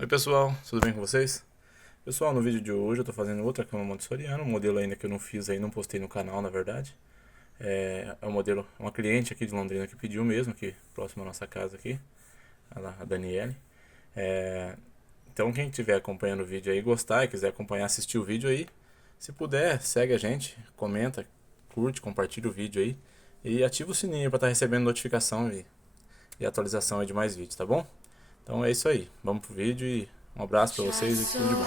Oi pessoal, tudo bem com vocês? Pessoal, no vídeo de hoje eu tô fazendo outra cama montessoriana, um modelo ainda que eu não fiz aí, não postei no canal na verdade. É um modelo, uma cliente aqui de Londrina que pediu mesmo, aqui próximo à nossa casa aqui, a Daniele. Então quem estiver acompanhando o vídeo aí, gostar e quiser acompanhar, assistir o vídeo aí, se puder, segue a gente, comenta, curte, compartilha o vídeo aí e ativa o sininho para estar recebendo notificação e atualização aí de mais vídeos, tá bom? Então é isso aí, vamos pro vídeo e um abraço pra vocês e tudo de bom.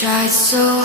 Try so